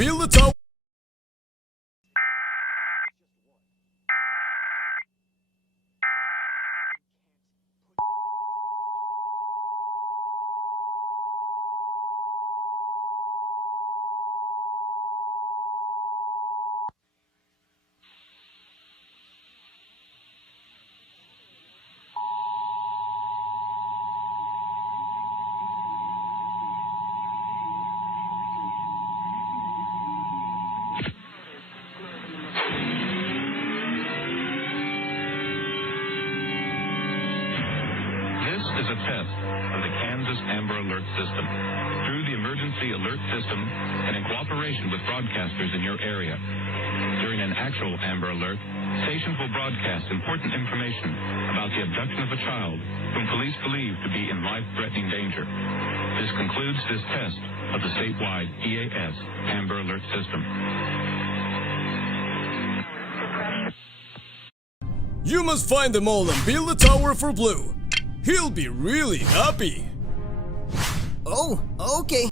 build a tower. This is a test of the Kansas Amber Alert System. Through the Emergency Alert System and in cooperation with broadcasters in your area. During an actual Amber Alert, stations will broadcast important information about the abduction of a child whom police believe to be in life-threatening danger. This concludes this test of the statewide EAS Amber Alert System. You must find them all and build a tower for Blue. He'll be really happy. Oh, okay.